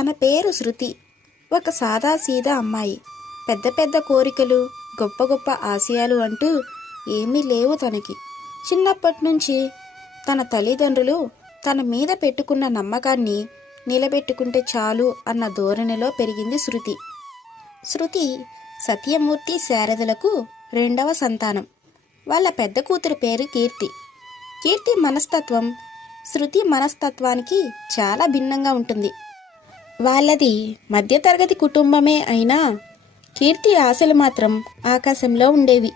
తన పేరు శృతి ఒక సాదా సీదా అమ్మాయి. పెద్ద పెద్ద కోరికలు గొప్ప గొప్ప ఆశయాలు అంటూ ఏమీ లేవు తనకి. చిన్నప్పటి నుంచి తన తల్లిదండ్రులు తన మీద పెట్టుకున్న నమ్మకాన్ని నిలబెట్టుకుంటే చాలు అన్న ధోరణిలో పెరిగింది శృతి. శృతి సత్యమూర్తి శారదలకు రెండవ సంతానం. వాళ్ళ పెద్ద కూతురు పేరు కీర్తి. కీర్తి మనస్తత్వం శృతి మనస్తత్వానికి చాలా భిన్నంగా ఉంటుంది. వాళ్ళది మధ్యతరగతి కుటుంబమే అయినా కీర్తి ఆశలు మాత్రం ఆకాశంలో ఉండేవి.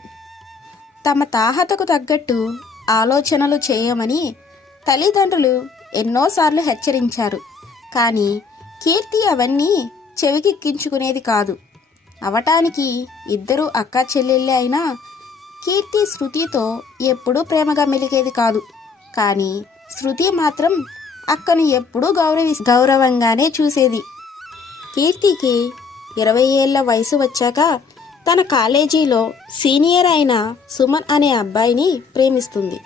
తమ తాహతకు తగ్గట్టు ఆలోచనలు చేయమని తల్లిదండ్రులు ఎన్నోసార్లు హెచ్చరించారు. కానీ కీర్తి అవన్నీ చెవికెక్కించుకునేది కాదు. అవటానికి ఇద్దరు అక్క చెల్లెళ్ళే అయినా కీర్తి శృతితో ఎప్పుడూ ప్రేమగా మెలిగేది కాదు. కానీ శృతి మాత్రం అక్కను ఎప్పుడూ గౌరవి గౌరవంగానే చూసేది. కీర్తికి ఇరవై ఏళ్ళ వయసు వచ్చాక తన కాలేజీలో సీనియర్ అయిన సుమన్ అనే అబ్బాయిని ప్రేమిస్తుంది.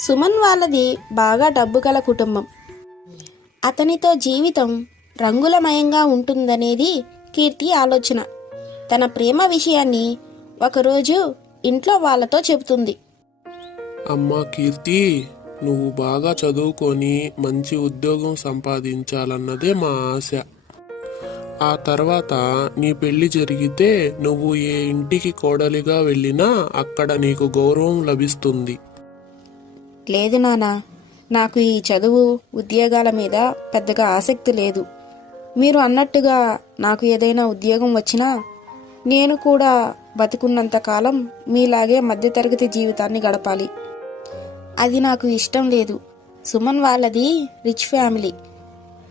సుమన్ వాళ్ళది బాగా డబ్బు గల కుటుంబం. అతనితో జీవితం రంగులమయంగా ఉంటుందనేది కీర్తి ఆలోచన. తన ప్రేమ విషయాన్ని ఒకరోజు ఇంట్లో వాళ్ళతో చెబుతుంది. అమ్మా కీర్తి! నువ్వు బాగా చదువుకొని మంచి ఉద్యోగం సంపాదించాలన్నదే మా ఆశ. ఆ తర్వాత నీ పెళ్ళి జరిగితే నువ్వు ఏ ఇంటికి కోడలిగా వెళ్ళినా అక్కడ నీకు గౌరవం లభిస్తుంది. లేదు నానా నాకు ఈ చదువు ఉద్యోగాల మీద పెద్దగా ఆసక్తి లేదు. మీరు అన్నట్టుగా నాకు ఏదైనా ఉద్యోగం వచ్చినా నేను కూడా బతికున్నంత కాలం మీలాగే మధ్యతరగతి జీవితాన్ని గడపాలి. అది నాకు ఇష్టం లేదు. సుమన్ వాళ్ళది రిచ్ ఫ్యామిలీ.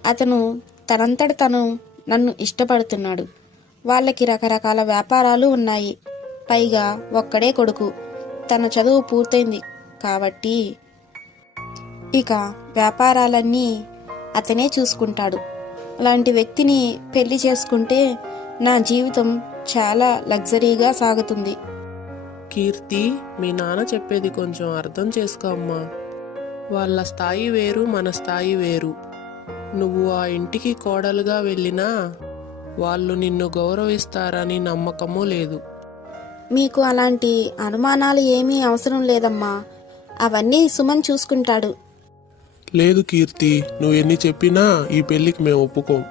అతను తనంతట తను నన్ను ఇష్టపడుతున్నాడు. వాళ్ళకి రకరకాల వ్యాపారాలు ఉన్నాయి. పైగా ఒక్కడే కొడుకు. తన చదువు పూర్తయింది కాబట్టి ఇక వ్యాపారాలన్నీ అతనే చూసుకుంటాడు. అలాంటి వ్యక్తిని పెళ్ళి చేసుకుంటే నా జీవితం చాలా లగ్జరీగా సాగుతుంది. కీర్తి మీ నాన్న చెప్పేది కొంచెం అర్థం చేసుకో అమ్మా. వాళ్ళ స్థాయి వేరు మన స్థాయి వేరు. నువ్వు ఆ ఇంటికి కోడలుగా వెళ్ళినా వాళ్ళు నిన్ను గౌరవిస్తారని నమ్మకము లేదు. మీకు అలాంటి అనుమానాలు ఏమీ అవసరం లేదమ్మా. అవన్నీ సుమన్ చూసుకుంటాడు. లేదు కీర్తి నువ్వు ఎన్ని చెప్పినా ఈ పెళ్ళికి మేము ఒప్పుకోం.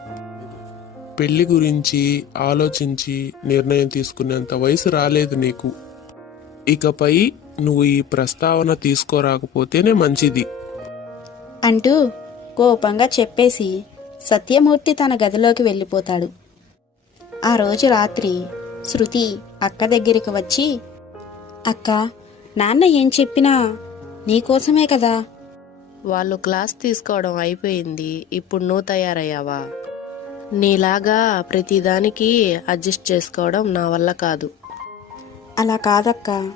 పెళ్ళి గురించి ఆలోచించి నిర్ణయం తీసుకునేంత వయసు రాలేదు నీకు. ఇకపై నువ్వు ఈ ప్రస్తావన తీసుకోరాకపోతేనే మంచిది. అంటూ కోపంగా చెప్పేసి సత్యమూర్తి తన గదిలోకి వెళ్ళిపోతాడు. ఆ రోజు రాత్రి శృతి అక్క దగ్గరికి వచ్చి అక్క నాన్న ఏం చెప్పినా నీకోసమే కదా? వాళ్ళు క్లాస్ తీసుకోవడం అయిపోయింది. ఇప్పుడు నువ్వు తయారయ్యావా? నీలాగా ప్రతిదానికి అడ్జస్ట్ చేసుకోవడం నా వల్ల కాదు. అలా కాదక్క.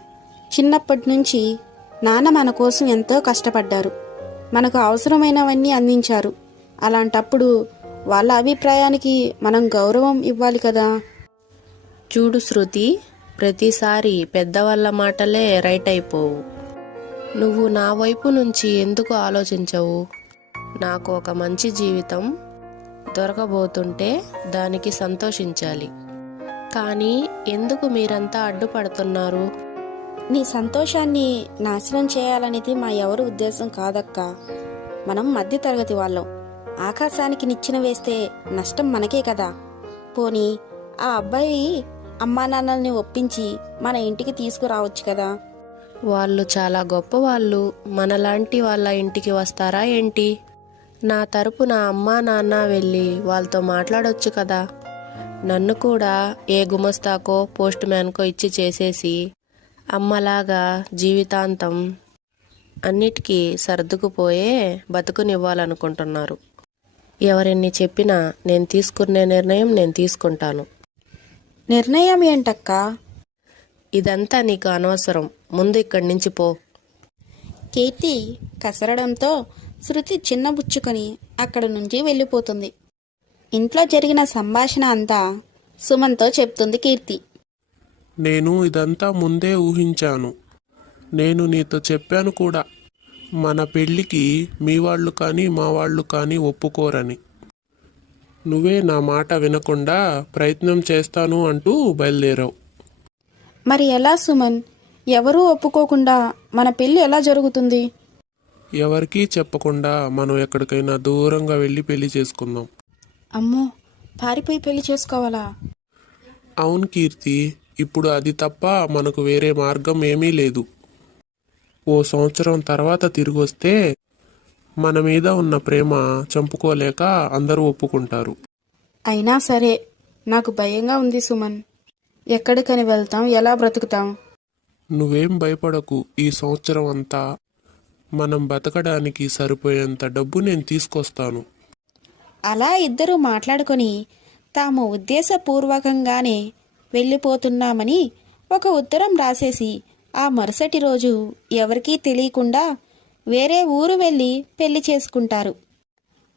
చిన్నప్పటి నుంచి నాన్న మన కోసం ఎంతో కష్టపడ్డారు. మనకు అవసరమైనవన్నీ అందించారు. అలాంటప్పుడు వాళ్ళ అభిప్రాయానికి మనం గౌరవం ఇవ్వాలి కదా? చూడు శృతి ప్రతిసారి పెద్దవాళ్ళ మాటలే రైట్ అయిపోవు. నువ్వు నా వైపు నుంచి ఎందుకు ఆలోచించవు? నాకు ఒక మంచి జీవితం దొరకబోతుంటే దానికి సంతోషించాలి. కానీ ఎందుకు మీరంతా అడ్డుపడుతున్నారు? నీ సంతోషాన్ని నాశనం చేయాలనేది మా ఎవరి ఉద్దేశం కాదక్క. మనం మధ్యతరగతి వాళ్ళం. ఆకాశానికి నిచ్చెన వేస్తే నష్టం మనకే కదా. పోనీ ఆ అబ్బాయి అమ్మా నాన్నల్ని ఒప్పించి మన ఇంటికి తీసుకురావచ్చు కదా. వాళ్ళు చాలా గొప్పవాళ్ళు. మనలాంటి వాళ్ళ ఇంటికి వస్తారా ఏంటి? నా తరపున అమ్మా నాన్న వెళ్ళి వాళ్ళతో మాట్లాడొచ్చు కదా. నన్ను కూడా ఏ గుమస్తాకో పోస్ట్ మ్యాన్కో ఇచ్చి చేసేసి అమ్మలాగా జీవితాంతం అన్నిటికీ సర్దుకుపోయే బతుకునివ్వాలనుకుంటున్నారు. ఎవరెన్ని చెప్పినా నేను తీసుకునే నిర్ణయం నేను తీసుకుంటాను. నిర్ణయం ఏంటక్క? ఇదంతా నీకు అనవసరం. ముందు ఇక్కడి నుంచి పో. కీర్తి కసరడంతో శృతి చిన్నబుచ్చుకొని అక్కడి నుంచి వెళ్ళిపోతుంది. ఇంట్లో జరిగిన సంభాషణ అంతా సుమన్తో చెప్తుంది కీర్తి. నేను ఇదంతా ముందే ఊహించాను. నేను నీతో చెప్పాను కూడా. మన పెళ్ళికి మీ వాళ్ళు కానీ మా వాళ్ళు కానీ ఒప్పుకోరని. నువ్వే నా మాట వినకుండా ప్రయత్నం చేస్తాను అంటూ బయలుదేరావు. మరి ఎలా సుమన్? ఎవరూ ఒప్పుకోకుండా మన పెళ్ళి ఎలా జరుగుతుంది? ఎవరికీ చెప్పకుండా మనం ఎక్కడికైనా దూరంగా వెళ్ళి పెళ్ళి చేసుకుందాం. అమ్మో పారిపోయి పెళ్ళి చేసుకోవాలా? అవును కీర్తి ఇప్పుడు అది తప్ప మనకు వేరే మార్గం ఏమీ లేదు. ఓ సంవత్సరం తర్వాత తిరిగి వస్తే మన మీద ఉన్న ప్రేమ చంపుకోలేక అందరూ ఒప్పుకుంటారు. అయినా సరే నాకు భయంగా ఉంది సుమన్. ఎక్కడికని వెళ్తాం ఎలా బ్రతుకుతాం? నువ్వేం భయపడకు ఈ సంవత్సరం అంతా మనం బతకడానికి సరిపోయేంత డబ్బు నేను తీసుకొస్తాను. అలా ఇద్దరూ మాట్లాడుకొని తాము ఉద్దేశపూర్వకంగానే వెళ్ళిపోతున్నామని ఒక ఉత్తరం రాసేసి ఆ మరుసటి రోజు ఎవరికీ తెలియకుండా వేరే ఊరు వెళ్ళి పెళ్ళి చేసుకుంటారు.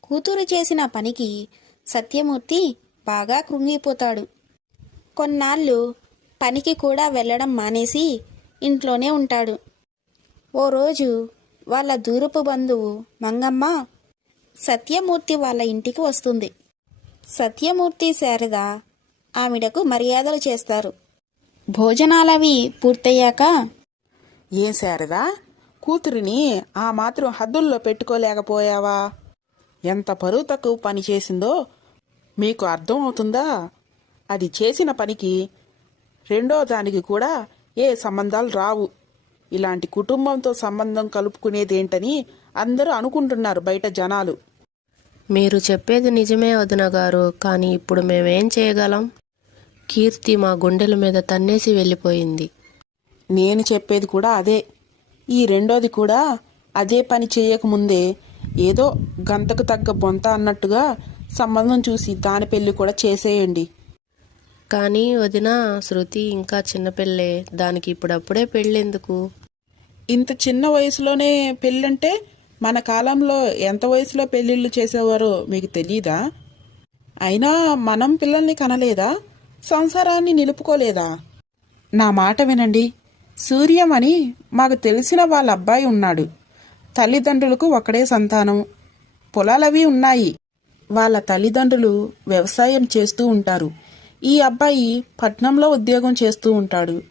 కూతురు చేసిన పనికి సత్యమూర్తి బాగా కృంగిపోతాడు. కొన్నాళ్ళు పనికి కూడా వెళ్ళడం మానేసి ఇంట్లోనే ఉంటాడు. ఓ రోజు వాళ్ళ దూరపు బంధువు మంగమ్మ సత్యమూర్తి వాళ్ళ ఇంటికి వస్తుంది. సత్యమూర్తి శారద ఆవిడకు మర్యాదలు చేస్తారు. భోజనాలవి పూర్తయ్యాక ఏం శారదా? కూతురిని ఆ మాత్రం హద్దుల్లో పెట్టుకోలేకపోయావా? ఎంత పరువు తక్కువ పని చేసిందో మీకు అర్థం అవుతుందా? అది చేసిన పనికి రెండో దానికి కూడా ఏ సంబంధాలు రావు. ఇలాంటి కుటుంబంతో సంబంధం కలుపుకునేదేంటని అందరూ అనుకుంటున్నారు బయట జనాలు. మీరు చెప్పేది నిజమే వదిన గారు కానీ ఇప్పుడు మేమేం చేయగలం? కీర్తి మా గుండెల మీద తన్నేసి వెళ్ళిపోయింది. నేను చెప్పేది కూడా అదే. ఈ రెండోది కూడా అదే పని చేయకముందే ఏదో గంతకు తగ్గ బొంత అన్నట్టుగా సంబంధం చూసి దాని పెళ్ళి కూడా చేసేయండి. కానీ వదిన శృతి ఇంకా చిన్నపిల్లే దానికి ఇప్పుడప్పుడే పెళ్ళెందుకు? ఇంత చిన్న వయసులోనే పెళ్ళంటే మన కాలంలో ఎంత వయసులో పెళ్ళిళ్ళు చేసేవారో మీకు తెలీదా? అయినా మనం పిల్లల్ని కనలేదా? సంసారాన్ని నిలుపుకోలేదా? నా మాట వినండి. సూర్యం అని మాకు తెలిసిన వాళ్ళ అబ్బాయి ఉన్నాడు. తల్లిదండ్రులకు ఒకడే సంతానం. పొలాలవి ఉన్నాయి. వాళ్ళ తల్లిదండ్రులు వ్యవసాయం చేస్తూ ఉంటారు. ఈ అబ్బాయి పట్నంలో ఉద్యోగం చేస్తూ ఉంటాడు.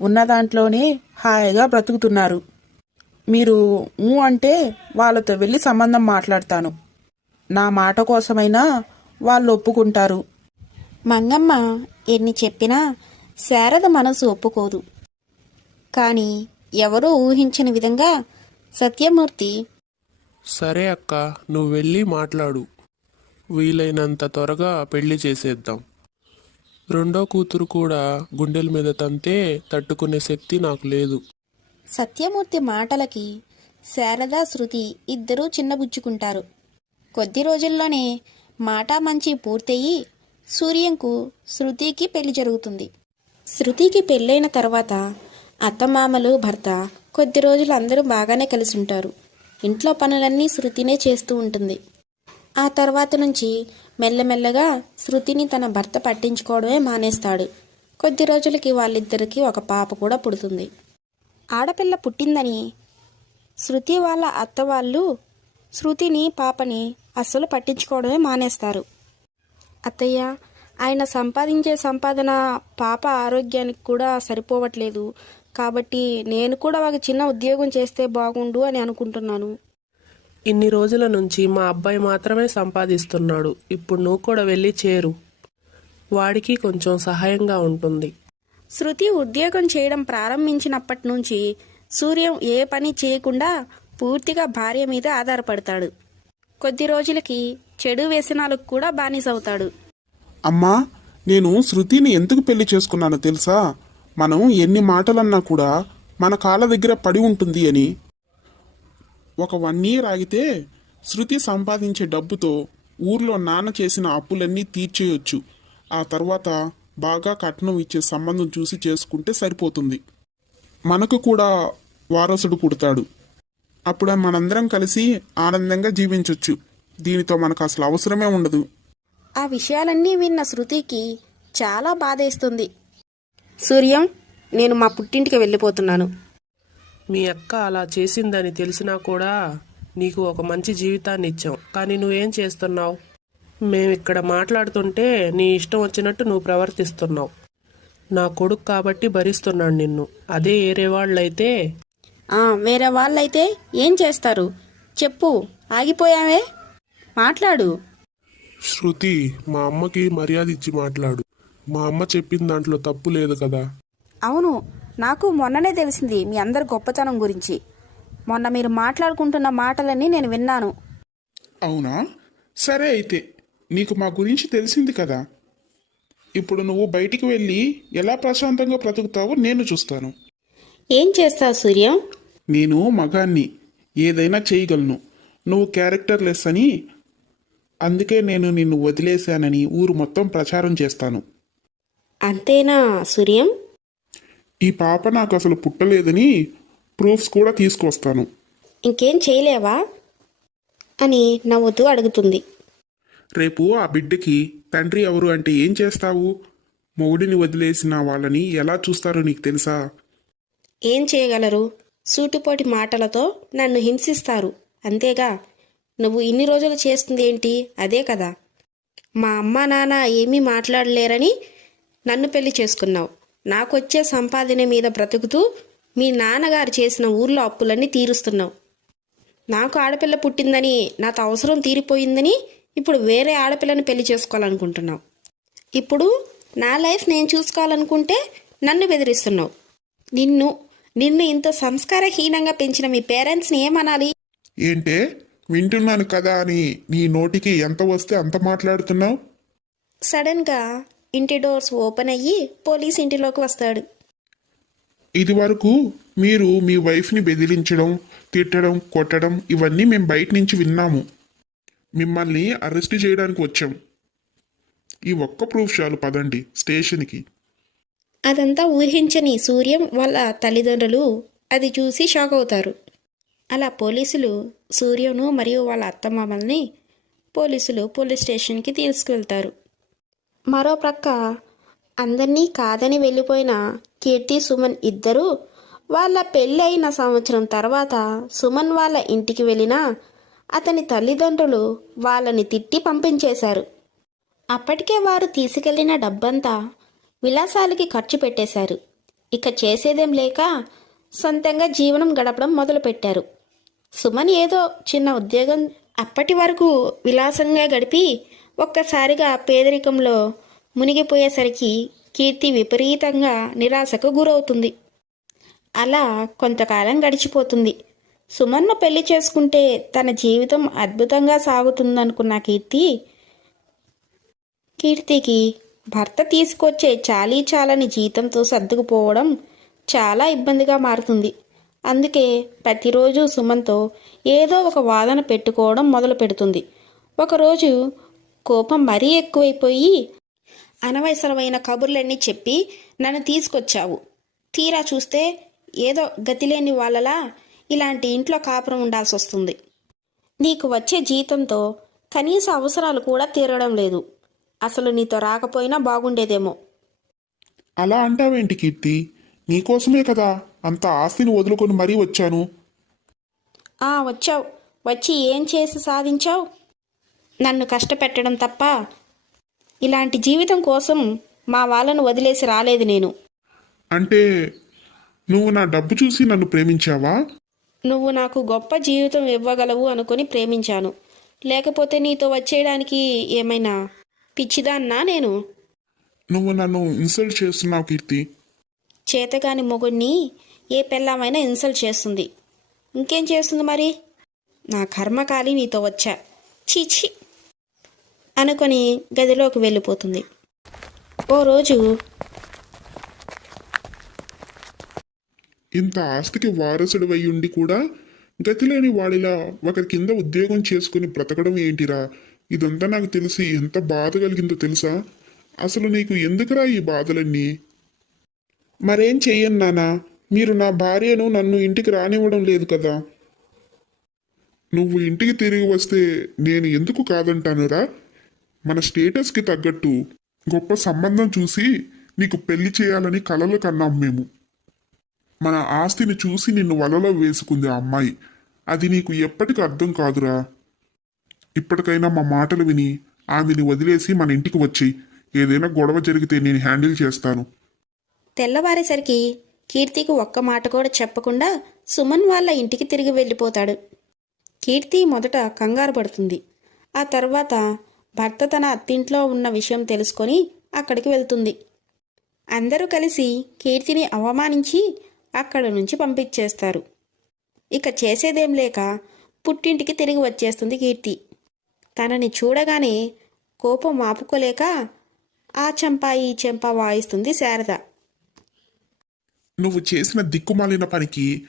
ఉన్న దాంట్లోనే హాయిగా బ్రతుకుతున్నారు. మీరు ఊ అంటే వాళ్ళతో వెళ్ళి సంబంధం మాట్లాడతాను. నా మాట కోసమైనా వాళ్ళు ఒప్పుకుంటారు. మంగమ్మ ఎన్ని చెప్పినా శారద మనసు ఒప్పుకోదు. కానీ ఎవరూ ఊహించని విధంగా సత్యమూర్తి సరే అక్క నువ్వు వెళ్ళి మాట్లాడు. వీలైనంత త్వరగా పెళ్ళి చేసేద్దాం. రెండో కూతురు కూడా గుండెల మీద తంతే తట్టుకునే శక్తి నాకు లేదు. సత్యమూర్తి మాటలకి శారద శృతి ఇద్దరూ చిన్నబుచ్చుకుంటారు. కొద్ది రోజుల్లోనే మాట మంచి పూర్తయి సూర్యంకు శృతికి పెళ్ళి జరుగుతుంది. శృతికి పెళ్ళైన తర్వాత అత్తమామలు భర్త కొద్ది రోజులు అందరూ బాగానే కలిసి ఉంటారు ఇంట్లో పనులన్నీ శృతినే చేస్తూ ఉంటుంది. ఆ తర్వాత నుంచి మెల్లమెల్లగా శృతిని తన భర్త పట్టించుకోవడమే మానేస్తాడు. కొద్ది రోజులకి వాళ్ళిద్దరికీ ఒక పాప కూడా పుడుతుంది. ఆడపిల్ల పుట్టిందని శృతి వాళ్ళ అత్త వాళ్ళు శృతిని పాపని అస్సలు పట్టించుకోవడమే మానేస్తారు. అత్తయ్య ఆయన సంపాదించే సంపాదన పాప ఆరోగ్యానికి కూడా సరిపోవట్లేదు. కాబట్టి నేను కూడా ఒక చిన్న ఉద్యోగం చేస్తే బాగుండు అని అనుకుంటున్నాను. ఇన్ని రోజుల నుంచి మా అబ్బాయి మాత్రమే సంపాదిస్తున్నాడు. ఇప్పుడు నువ్వు కూడా వెళ్ళి చేరు. వాడికి కొంచెం సహాయంగా ఉంటుంది. శృతి ఉద్యోగం చేయడం ప్రారంభించినప్పటి నుంచి సూర్యం ఏ పని చేయకుండా పూర్తిగా భార్య మీద ఆధారపడతాడు. కొద్ది రోజులకి చెడు వ్యసనాలకు కూడా బానిసవుతాడు. అమ్మా నేను శృతిని ఎందుకు పెళ్ళి చేసుకున్నానో తెలుసా? మనం ఎన్ని మాటలన్నా కూడా మన కాళ్ళ దగ్గర పడి ఉంటుంది అని. ఒక వన్ ఇయర్ ఆగితే శృతి సంపాదించే డబ్బుతో ఊర్లో నాన్న చేసిన అప్పులన్నీ తీర్చేయొచ్చు. ఆ తర్వాత బాగా కట్నం ఇచ్చే సంబంధం చూసి చేసుకుంటే సరిపోతుంది. మనకు కూడా వారసుడు పుడతాడు. అప్పుడు మనందరం కలిసి ఆనందంగా జీవించవచ్చు దీనితో మనకు అసలు అవసరమే ఉండదు. ఆ విషయాలన్నీ విన్న శృతికి చాలా బాధేస్తుంది. సూర్యం నేను మా పుట్టింటికి వెళ్ళిపోతున్నాను. మీ అక్క అలా చేసిందని తెలిసినా కూడా నీకు ఒక మంచి జీవితాన్ని ఇచ్చాం. కానీ నువ్వేం చేస్తున్నావు? మేము ఇక్కడ మాట్లాడుతుంటే నీ ఇష్టం వచ్చినట్టు నువ్వు ప్రవర్తిస్తున్నావు. నా కొడుకు కాబట్టి భరిస్తున్నాడు నిన్ను. అదే ఏరే వాళ్ళైతే? ఆ, వేరే వాళ్ళైతే ఏం చేస్తారు? చెప్పు ఆగిపోయావే? మాట్లాడు. శృతి మా అమ్మకి మర్యాద ఇచ్చి మాట్లాడు. మా అమ్మ చెప్పిన దాంట్లో తప్పు లేదు కదా. అవును నాకు మొన్ననే తెలిసింది మీ అందరి గొప్పతనం గురించి. మొన్న మీరు మాట్లాడుకుంటున్న మాటలన్నీ నేను విన్నాను. అవునా? సరే అయితే నీకు మా గురించి తెలిసింది కదా. ఇప్పుడు నువ్వు బయటికి వెళ్ళి ఎలా ప్రశాంతంగా బ్రతుకుతావో నేను చూస్తాను. ఏం చేస్తావు సూర్యం? నేను మగాన్ని. ఏదైనా చేయగలను. నువ్వు క్యారెక్టర్ లెస్ అని అందుకే నేను నిన్ను వదిలేశానని ఊరు మొత్తం ప్రచారం చేస్తాను. అంతేనా సూర్యం? ఈ పాప నాకు అసలు పుట్టలేదని ప్రూఫ్స్ కూడా తీసుకొస్తాను. ఇంకేం చేయలేవా? అని నవ్వుతూ అడుగుతుంది. రేపు ఆ బిడ్డకి తండ్రి ఎవరు అంటే ఏం చేస్తావు? మొగుడిని వదిలేసిన వాళ్ళని ఎలా చూస్తారో నీకు తెలుసా? ఏం చేయగలరు? సూటిపోటి మాటలతో నన్ను హింసిస్తారు. అంతేగా? నువ్వు ఇన్ని రోజులు చేస్తుంది ఏంటి? అదే కదా. మా అమ్మ నాన్న ఏమీ మాట్లాడలేరని నన్ను పెళ్ళి చేసుకున్నావు. నాకొచ్చే సంపాదన మీద బ్రతుకుతూ మీ నాన్నగారు చేసిన ఊర్లో అప్పులన్నీ తీరుస్తున్నావు. నాకు ఆడపిల్ల పుట్టిందని నాతో అవసరం తీరిపోయిందని ఇప్పుడు వేరే ఆడపిల్లని పెళ్ళి చేసుకోవాలనుకుంటున్నావు. ఇప్పుడు నా లైఫ్ నేను చూసుకోవాలనుకుంటే నన్ను బెదిరిస్తున్నావు. నిన్ను నిన్ను ఇంత సంస్కారహీనంగా పెంచిన మీ పేరెంట్స్ని ఏమనాలి? ఏంటే? వింటున్నాను కదా అని నీ నోటికి ఎంత వస్తే అంత మాట్లాడుతున్నావు? సడన్గా ఇంటి డోర్స్ ఓపెన్ అయ్యి పోలీస్ ఇంటిలోకి వస్తాడు. ఇది వరకు మీరు మీ వైఫ్ని బెదిరించడం తిట్టడం కొట్టడం ఇవన్నీ మేము బయట నుంచి విన్నాము. మిమ్మల్ని అరెస్ట్ చేయడానికి వచ్చాం. ఈ ఒక్క ప్రూఫ్ చాలు పదండి స్టేషన్కి. అదంతా ఊహించని సూర్యం వాళ్ళ తల్లిదండ్రులు అది చూసి షాక్ అవుతారు. అలా పోలీసులు సూర్యను మరియు వాళ్ళ అత్తమామల్ని పోలీసులు పోలీస్ స్టేషన్కి తీసుకువెళ్తారు మరో ప్రక్క అందరినీ కాదని వెళ్ళిపోయిన కీర్తి సుమన్ ఇద్దరూ వాళ్ళ పెళ్ళి అయిన సంవత్సరం తర్వాత సుమన్ వాళ్ళ ఇంటికి వెళ్ళినా అతని తల్లిదండ్రులు వాళ్ళని తిట్టి పంపించేశారు. అప్పటికే వారు తీసుకెళ్ళిన డబ్బంతా విలాసాలకి ఖర్చు పెట్టేశారు. ఇక చేసేదేం లేక సొంతంగా జీవనం గడపడం మొదలుపెట్టారు. సుమన్ ఏదో చిన్న ఉద్యోగం అప్పటి వరకు విలాసంగా గడిపి ఒక్కసారిగా పేదరికంలో మునిగిపోయేసరికి కీర్తి విపరీతంగా నిరాశకు గురవుతుంది. అలా కొంతకాలం గడిచిపోతుంది. సుమన్ను పెళ్ళి చేసుకుంటే తన జీవితం అద్భుతంగా సాగుతుందనుకున్న కీర్తి కీర్తికి భర్త తీసుకొచ్చే చాలీ చాలని జీతంతో సర్దుకుపోవడం చాలా ఇబ్బందిగా మారుతుంది. అందుకే ప్రతిరోజు సుమన్తో ఏదో ఒక వాదన పెట్టుకోవడం మొదలు పెడుతుంది. ఒకరోజు కోపం మరీ ఎక్కువైపోయి అనవసరమైన కబుర్లన్నీ చెప్పి నన్ను తీసుకొచ్చావు. తీరా చూస్తే ఏదో గతిలేని వాళ్ళలా ఇలాంటి ఇంట్లో కాపురం ఉండాల్సి వస్తుంది నీకు వచ్చే జీతంతో కనీస అవసరాలు కూడా తీరడం లేదు. అసలు నీతో రాకపోయినా బాగుండేదేమో. అలా అంటావేంటి కీర్తి? నీకోసమే కదా? అంత ఆస్తిని వదులుకొని మరీ వచ్చాను. ఆ వచ్చావు. వచ్చి ఏం చేసి సాధించావు? నన్ను కష్టపెట్టడం తప్ప ఇలాంటి జీవితం కోసం మా వాళ్ళను వదిలేసి రాలేదు నేను. అంటే నువ్వు నా డబ్బు చూసి నన్ను ప్రేమించావా? నువ్వు నాకు గొప్ప జీవితం ఇవ్వగలవు అనుకొని ప్రేమించాను. లేకపోతే నీతో వచ్చేయడానికి ఏమైనా పిచ్చిదాన్నా నేను? నువ్వు నన్ను ఇన్సల్ట్ చేస్తున్నావు కీర్తి. చేతగాని మొగుడిని ఏ పెళ్ళామైనా ఇన్సల్ట్ చేస్తుంది. ఇంకేం చేస్తుంది మరి? నా కర్మకాలి నీతో వచ్చా. చీచి అనుకొని గదిలోకి వెళ్ళిపోతుంది. ఓ రోజు ఇంత ఆస్తికి వారసుడు ఉండి కూడా గతిలేని వాడిలా ఒకరి కింద ఉద్యోగం చేసుకుని బ్రతకడం ఏంటిరా? ఇదంతా నాకు తెలిసి ఎంత బాధ కలిగిందో తెలుసా? అసలు నీకు ఎందుకురా ఈ బాధలన్నీ? మరేం చెయ్యను నానా? మీరు నా భార్యను నన్ను ఇంటికి రానివ్వడం లేదు కదా. నువ్వు ఇంటికి తిరిగి వస్తే నేను ఎందుకు కాదంటానురా? మన స్టేటస్కి తగ్గట్టు గొప్ప సంబంధం చూసి నీకు పెళ్ళి చేయాలని కలలు కన్నాం మేము. మన ఆస్తిని చూసి నిన్ను వలలో వేసుకుంది ఆ అమ్మాయి. అది నీకు ఎప్పటికీ అర్థం కాదురా. ఇప్పటికైనా మా మాటలు విని ఆమెని వదిలేసి మన ఇంటికి వచ్చి ఏదైనా గొడవ జరిగితే నేను హ్యాండిల్ చేస్తాను. తెల్లవారేసరికి కీర్తికి ఒక్క మాట కూడా చెప్పకుండా సుమన్ వాళ్ళ ఇంటికి తిరిగి వెళ్ళిపోతాడు. కీర్తి మొదట కంగారు పడుతుంది. ఆ తర్వాత భర్త తన అత్తింట్లో ఉన్న విషయం తెలుసుకొని అక్కడికి వెళ్తుంది. అందరూ కలిసి కీర్తిని అవమానించి అక్కడ నుంచి పంపించేస్తారు. ఇక చేసేదేం లేక పుట్టింటికి తిరిగి వచ్చేస్తుంది కీర్తి. తనని చూడగానే కోపం ఆపుకోలేక ఆ చెంప ఈ చెంప వాయిస్తుంది శారద. నువ్వు చేసిన దిక్కుమాలిన పనికి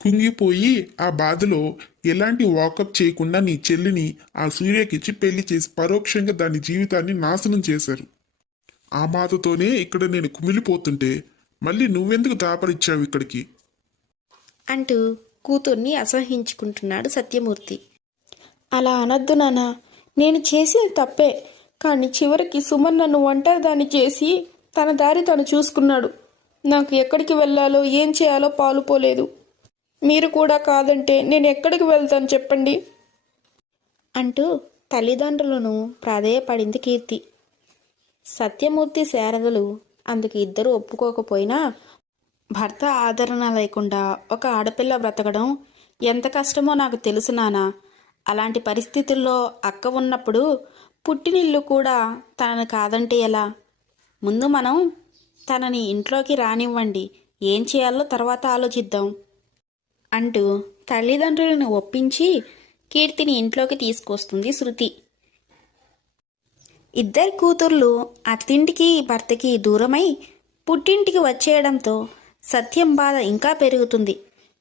కుంగిపోయి ఆ బాధలో ఎలాంటి వాకప్ చేయకుండా నీ చెల్లిని ఆ సూర్యకిచ్చి పెళ్ళి చేసి పరోక్షంగా దాని జీవితాన్ని నాశనం చేశారు. ఆ బాధతోనే ఇక్కడ నేను కుమిలిపోతుంటే మళ్ళీ నువ్వెందుకు దాపరిచ్చావు ఇక్కడికి? అంటూ కూతుర్ని అసహించుకుంటున్నాడు సత్యమూర్తి. అలా అనద్దు నానా నేను చేసింది తప్పే కానీ చివరికి సుమన్ నన్ను ఒంటరిదాన్ని చేసి తన దారి తను చూసుకున్నాడు. నాకు ఎక్కడికి వెళ్ళాలో ఏం చేయాలో పాలుపోలేదు మీరు కూడా కాదంటే నేను ఎక్కడికి వెళ్తాను చెప్పండి. అంటూ తల్లిదండ్రులను ప్రాధేయపడింది కీర్తి. సత్యమూర్తి శారదలు అందుకు ఇద్దరు ఒప్పుకోకపోయినా భర్త ఆదరణ లేకుండా ఒక ఆడపిల్ల బ్రతకడం ఎంత కష్టమో నాకు తెలుసు నానా. అలాంటి పరిస్థితుల్లో అక్క ఉన్నప్పుడు పుట్టినిల్లు కూడా తనను కాదంటే ఎలా? ముందు మనం తనని ఇంట్లోకి రానివ్వండి. ఏం చేయాలో తర్వాత ఆలోచిద్దాం. అంటూ తల్లిదండ్రులను ఒప్పించి కీర్తిని ఇంట్లోకి తీసుకొస్తుంది శృతి. ఇద్దరి కూతుర్లు అత్తింటికి భర్తకి దూరమై పుట్టింటికి వచ్చేయడంతో సత్యం బాధ ఇంకా పెరుగుతుంది.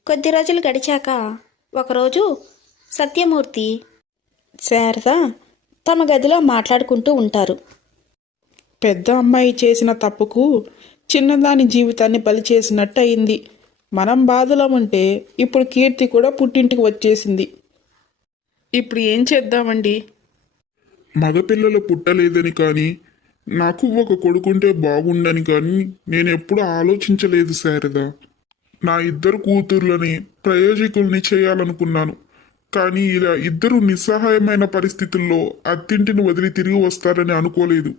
కొద్ది రోజులు గడిచాక ఒకరోజు సత్యమూర్తి శారద తమ గదిలో మాట్లాడుకుంటూ ఉంటారు. పెద్ద అమ్మాయి చేసిన తప్పుకు చిన్నదాని జీవితాన్ని బలి చేసినట్టు అయింది మనం బాధలో ఉంటే ఇప్పుడు కీర్తి కూడా పుట్టింటికి వచ్చేసింది. ఇప్పుడు ఏం చేద్దామండి? మగపిల్లలు పుట్టలేదని కానీ నాకు ఒక కొడుకుంటే బాగుండని కానీ నేను ఎప్పుడు ఆలోచించలేదు శారదా. నా ఇద్దరు కూతుర్లని ప్రయోజకుల్ని చేయాలనుకున్నాను. కానీ ఇలా ఇద్దరు నిస్సహాయమైన పరిస్థితుల్లో అత్తింటిని వదిలి తిరిగి వస్తారని అనుకోలేదు.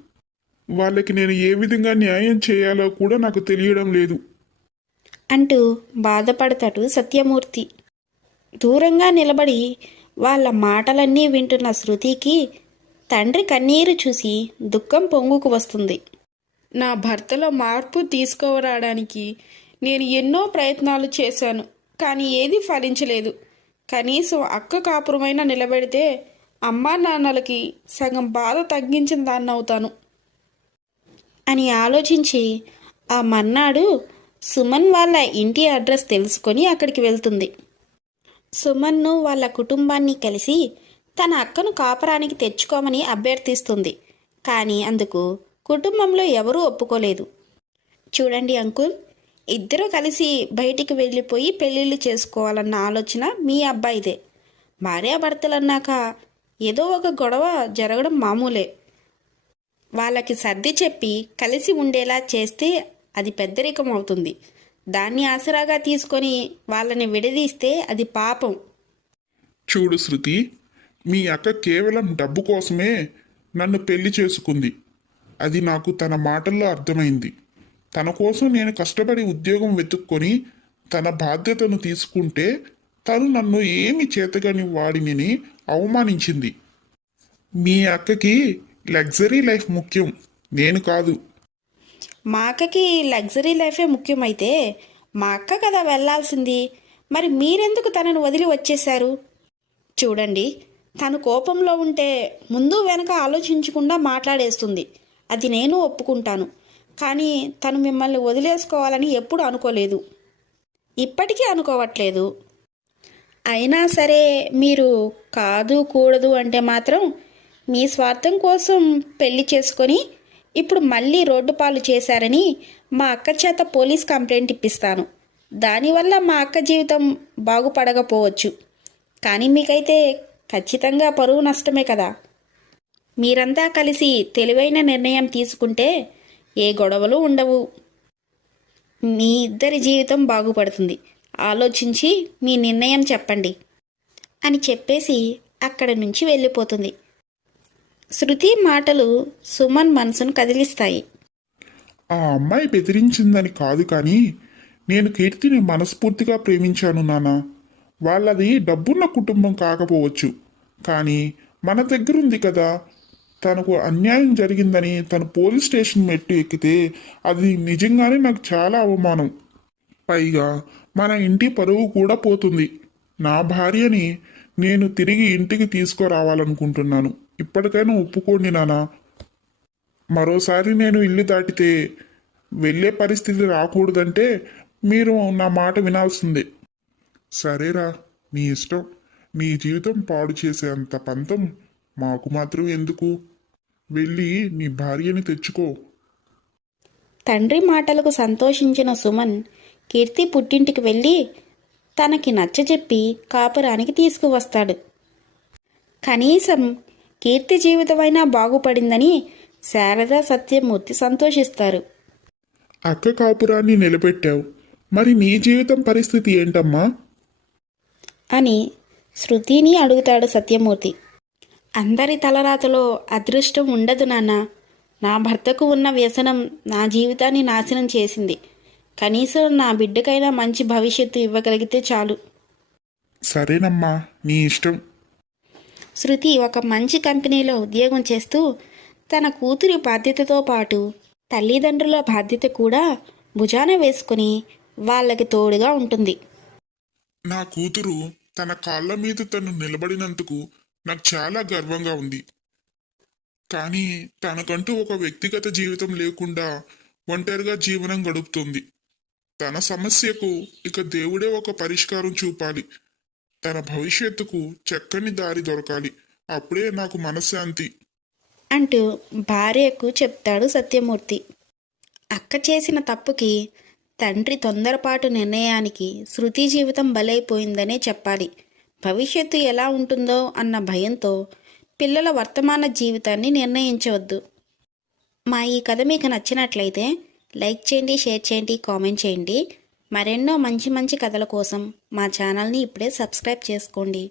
వాళ్ళకి నేను ఏ విధంగా న్యాయం చేయాలో కూడా నాకు తెలియడం లేదు. అంటూ బాధపడతాడు సత్యమూర్తి. దూరంగా నిలబడి వాళ్ళ మాటలన్నీ వింటున్న శృతికి తండ్రి కన్నీరు చూసి దుఃఖం పొంగుకు వస్తుంది. నా భర్తలో మార్పు తీసుకురావడానికి నేను ఎన్నో ప్రయత్నాలు చేశాను కానీ ఏది ఫలించలేదు. కనీసం అక్క కాపురమైనా నిలబెడితే అమ్మా నాన్నలకి సగం బాధ తగ్గించిన దాన్ని అవుతాను అని ఆలోచించి ఆ మర్నాడు సుమన్ వాళ్ళ ఇంటి అడ్రస్ తెలుసుకొని అక్కడికి వెళ్తుంది. సుమన్ను వాళ్ళ కుటుంబాన్ని కలిసి తన అక్కను కాపరానికి తెచ్చుకోమని అభ్యర్థిస్తుంది. కానీ అందుకు కుటుంబంలో ఎవరూ ఒప్పుకోలేదు. చూడండి అంకుల్ ఇద్దరూ కలిసి బయటికి వెళ్ళిపోయి పెళ్ళిళ్ళు చేసుకోవాలన్న ఆలోచన మీ అబ్బాయిదే. భార్యాభర్తలన్నాక ఏదో ఒక గొడవ జరగడం మామూలే. వాళ్ళకి సర్ది చెప్పి కలిసి ఉండేలా చేస్తే అది పెద్దరికం అవుతుంది దాన్ని ఆసరాగా తీసుకొని వాళ్ళని విడదీస్తే అది పాపం. చూడు శృతి మీ అక్క కేవలం డబ్బు కోసమే నన్ను పెళ్ళి చేసుకుంది. అది నాకు తన మాటల్లో అర్థమైంది. తన కోసం నేను కష్టపడి ఉద్యోగం వెతుక్కొని తన బాధ్యతను తీసుకుంటే తను నన్ను ఏమి చేతగాని వాడిని అవమానించింది. మీ అక్కకి లగ్జరీ లైఫ్ ముఖ్యం. నేను కాదు. మా అక్కకి లగ్జరీ లైఫే ముఖ్యమైతే మా అక్క కదా వెళ్ళాల్సింది మరి మీరెందుకు తనను వదిలి వచ్చేశారు? చూడండి తను కోపంలో ఉంటే ముందు వెనక ఆలోచించకుండా మాట్లాడేస్తుంది. అది నేను ఒప్పుకుంటాను. కానీ తను మిమ్మల్ని వదిలేసుకోవాలని ఎప్పుడు అనుకోలేదు. ఇప్పటికీ అనుకోవట్లేదు. అయినా సరే మీరు కాదు కూడదు అంటే మాత్రం మీ స్వార్థం కోసం పెళ్ళి చేసుకొని ఇప్పుడు మళ్ళీ రోడ్డు పాలు చేశారని మా అక్క చేత పోలీస్ కంప్లైంట్ ఇప్పిస్తాను. దానివల్ల మా అక్క జీవితం బాగుపడకపోవచ్చు. కానీ మీకైతే ఖచ్చితంగా పరువు నష్టమే కదా. మీరంతా కలిసి తెలివైన నిర్ణయం తీసుకుంటే ఏ గొడవలు ఉండవు. మీ ఇద్దరి జీవితం బాగుపడుతుంది. ఆలోచించి మీ నిర్ణయం చెప్పండి అని చెప్పేసి అక్కడి నుంచి వెళ్ళిపోతుంది. శృతి మాటలు సుమన్ మనసును కదిలిస్తాయి. ఆ అమ్మాయి బెదిరించిందని కాదు కానీ నేను కీర్తిని మనస్ఫూర్తిగా ప్రేమించాను నాన్న. వాళ్ళది డబ్బున్న కుటుంబం కాకపోవచ్చు. కానీ మన దగ్గరుంది కదా. తనకు అన్యాయం జరిగిందని తను పోలీస్ స్టేషన్ మెట్టు ఎక్కితే అది నిజంగానే నాకు చాలా అవమానం. పైగా మన ఇంటి పరువు కూడా పోతుంది. నా భార్యని నేను తిరిగి ఇంటికి తీసుకురావాలనుకుంటున్నాను. ఇప్పటికైనా ఒప్పుకోండి నానా. మరోసారి నేను ఇల్లు దాటితే వెళ్ళే పరిస్థితి రాకూడదంటే మీరు నా మాట వినాల్సిందే. సరేరా నీ ఇష్టం. నీ జీవితం పాడు చేసే అంత పంతం మాకు మాత్రం ఎందుకు? వెళ్ళి నీ భార్యని తెచ్చుకో. తండ్రి మాటలకు సంతోషించిన సుమన్ కీర్తి పుట్టింటికి వెళ్ళి తనకి నచ్చజెప్పి కాపురానికి తీసుకువస్తాడు. కనీసం కీర్తి జీవితమైనా బాగుపడిందని శారద సత్యమూర్తి సంతోషిస్తారు. అక్క కాపురాన్ని నిలబెట్టావు. మరి నీ జీవితం పరిస్థితి ఏంటమ్మా? అని శృతిని అడుగుతాడు సత్యమూర్తి. అందరి తలరాతలో అదృష్టం ఉండదు నాన్న. నా భర్తకు ఉన్న వ్యసనం నా జీవితాన్ని నాశనం చేసింది. కనీసం నా బిడ్డకైనా మంచి భవిష్యత్తు ఇవ్వగలిగితే చాలు. సరేనమ్మా నీ ఇష్టం. శృతి ఒక మంచి కంపెనీలో ఉద్యోగం చేస్తూ తన కూతురి బాధ్యతతో పాటు తల్లిదండ్రుల బాధ్యత కూడా భుజాన వేసుకుని వాళ్ళకి తోడుగా ఉంటుంది. నా కూతురు తన కాళ్ళ మీద తను నిలబడినందుకు నాకు చాలా గర్వంగా ఉంది. కానీ తనకంటూ ఒక వ్యక్తిగత జీవితం లేకుండా ఒంటరిగా జీవనం గడుపుతుంది. తన సమస్యకు ఇక దేవుడే ఒక పరిష్కారం చూపాలి. తన భవిష్యత్తుకు చక్కని దారి దొరకాలి. అప్పుడే నాకు మనశ్శాంతి అంటూ భార్యకు చెప్తాడు సత్యమూర్తి. అక్క చేసిన తప్పుకి తండ్రి తొందరపాటు నిర్ణయానికి శృతి జీవితం బలైపోయిందనే చెప్పాలి. భవిష్యత్తు ఎలా ఉంటుందో అన్న భయంతో పిల్లల వర్తమాన జీవితాన్ని నిర్ణయించవద్దు. మా ఈ కథ మీకు నచ్చినట్లయితే లైక్ చేయండి షేర్ చేయండి కామెంట్ చేయండి. మరెన్నో మంచి మంచి కథల కోసం మా ఛానల్ని ఇప్పుడే సబ్స్క్రైబ్ చేసుకోండి.